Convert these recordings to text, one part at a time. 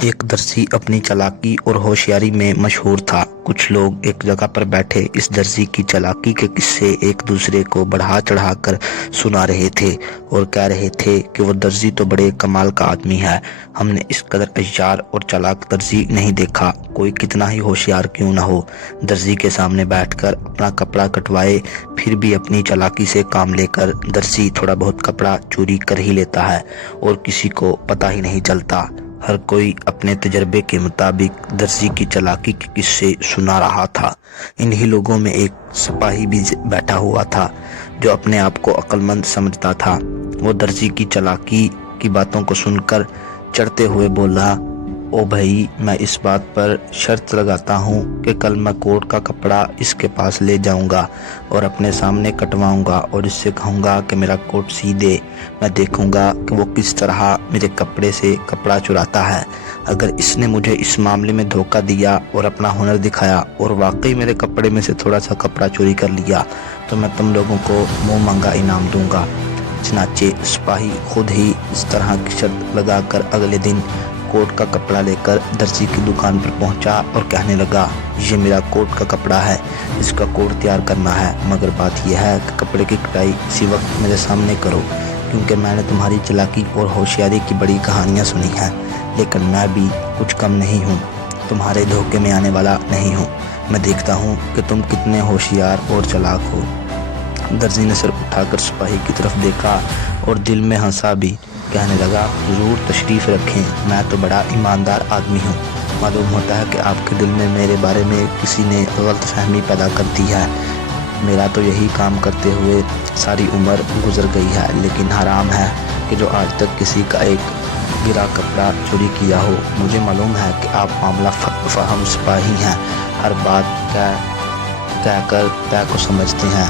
ایک درزی اپنی چالاکی اور ہوشیاری میں مشہور تھا۔ کچھ لوگ ایک جگہ پر بیٹھے اس درزی کی چالاکی کے قصے ایک دوسرے کو بڑھا چڑھا کر سنا رہے تھے اور کہہ رہے تھے کہ وہ درزی تو بڑے کمال کا آدمی ہے، ہم نے اس قدر عیار اور چالاک درزی نہیں دیکھا، کوئی کتنا ہی ہوشیار کیوں نہ ہو، درزی کے سامنے بیٹھ کر اپنا کپڑا کٹوائے، پھر بھی اپنی چالاکی سے کام لے کر درزی تھوڑا بہت کپڑا چوری کر ہی لیتا ہے اور کسی کو پتہ ہی نہیں چلتا۔ ہر کوئی اپنے تجربے کے مطابق درزی کی چالاکی کے قصے سنا رہا تھا۔ انہی لوگوں میں ایک سپاہی بھی بیٹھا ہوا تھا جو اپنے آپ کو عقل مند سمجھتا تھا۔ وہ درزی کی چالاکی کی باتوں کو سن کر چڑھتے ہوئے بولا، او بھائی، میں اس بات پر شرط لگاتا ہوں کہ کل میں کوٹ کا کپڑا اس کے پاس لے جاؤں گا اور اپنے سامنے کٹواؤں گا اور اس سے کہوں گا کہ میرا کوٹ سی دے۔ میں دیکھوں گا کہ وہ کس طرح میرے کپڑے سے کپڑا چراتا ہے۔ اگر اس نے مجھے اس معاملے میں دھوکہ دیا اور اپنا ہنر دکھایا اور واقعی میرے کپڑے میں سے تھوڑا سا کپڑا چوری کر لیا تو میں تم لوگوں کو منہ مانگا انعام دوں گا۔ چنانچہ سپاہی خود ہی اس طرح کی شرط لگا کر اگلے دن کوٹ کا کپڑا لے کر درزی کی دکان پر پہنچا اور کہنے لگا، یہ میرا کوٹ کا کپڑا ہے، اس کا کوٹ تیار کرنا ہے، مگر بات یہ ہے کہ کپڑے کی کٹائی اسی وقت میرے سامنے کرو، کیونکہ میں نے تمہاری چالاکی اور ہوشیاری کی بڑی کہانیاں سنی ہیں، لیکن میں بھی کچھ کم نہیں ہوں، تمہارے دھوکے میں آنے والا نہیں ہوں، میں دیکھتا ہوں کہ تم کتنے ہوشیار اور چالاک ہو۔ درزی نے سر اٹھا کر سپاہی کی طرف دیکھا اور دل میں ہنسا بھی، کہنے لگا، حضور تشریف رکھیں، میں تو بڑا ایماندار آدمی ہوں، معلوم ہوتا ہے کہ آپ کے دل میں میرے بارے میں کسی نے غلط فہمی پیدا کر دی ہے، میرا تو یہی کام کرتے ہوئے ساری عمر گزر گئی ہے، لیکن حرام ہے کہ جو آج تک کسی کا ایک گرا کپڑا چوری کیا ہو۔ مجھے معلوم ہے کہ آپ معاملہ فہم سپاہی ہیں، ہر بات کہہ کر طے کو سمجھتے ہیں،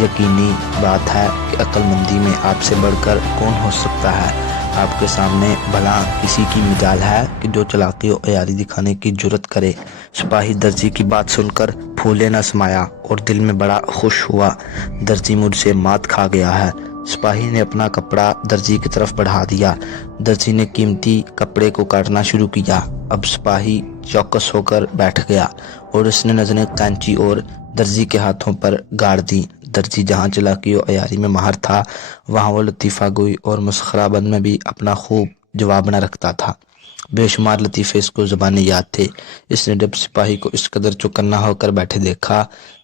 یقینی بات ہے کہ عقل مندی میں آپ سے بڑھ کر کون ہو سکتا ہے، آپ کے سامنے بھلا کسی کی مجال ہے کہ جو چالاکی و عیاری دکھانے کی جرات کرے۔ سپاہی درزی کی بات سن کر پھولے نہ سمایا اور دل میں بڑا خوش ہوا، درزی مجھ سے مات کھا گیا ہے۔ سپاہی نے اپنا کپڑا درزی کی طرف بڑھا دیا، درزی نے قیمتی کپڑے کو کاٹنا شروع کیا۔ اب سپاہی چوکس ہو کر بیٹھ گیا اور اس نے نظریں قینچی اور درزی کے ہاتھوں پر گاڑ دی۔ درزی جہاں چالاکی و عیاری میں ماہر تھا، وہاں وہ لطیفہ گوئی اور مسخرہ بند میں بھی اپنا خوب جواب نہ رکھتا تھا۔ بے شمار لطیفے اس کو زبانیں یاد تھے۔ اس نے جب سپاہی کو اس قدر چوکنا ہو کر بیٹھے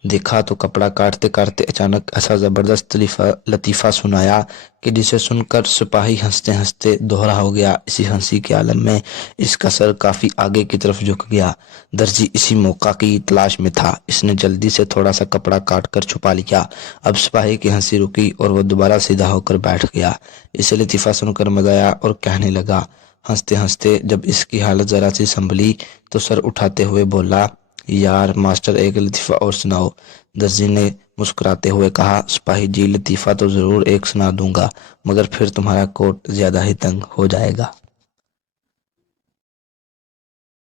دیکھا تو کپڑا کاٹتے کاٹتے اچانک ایسا زبردست لطیفہ سنایا کہ جسے سن کر سپاہی ہنستے ہنستے دوہرا ہو گیا۔ اسی ہنسی کے عالم میں اس کا سر کافی آگے کی طرف جھک گیا۔ درزی اسی موقع کی تلاش میں تھا، اس نے جلدی سے تھوڑا سا کپڑا کاٹ کر چھپا لیا۔ اب سپاہی کی ہنسی رکی اور وہ دوبارہ سیدھا ہو کر بیٹھ گیا۔ اسے لطیفہ سن کر مزہ آیا اور کہنے لگا، ہنستے ہنستے جب اس کی حالت ذرا سی سنبھلی تو سر اٹھاتے ہوئے بولا، یار ماسٹر ایک لطیفہ اور سناؤ۔ درزی نے مسکراتے ہوئے کہا، سپاہی جی لطیفہ تو ضرور ایک سنا دوں گا، مگر پھر تمہارا کوٹ زیادہ ہی تنگ ہو جائے گا۔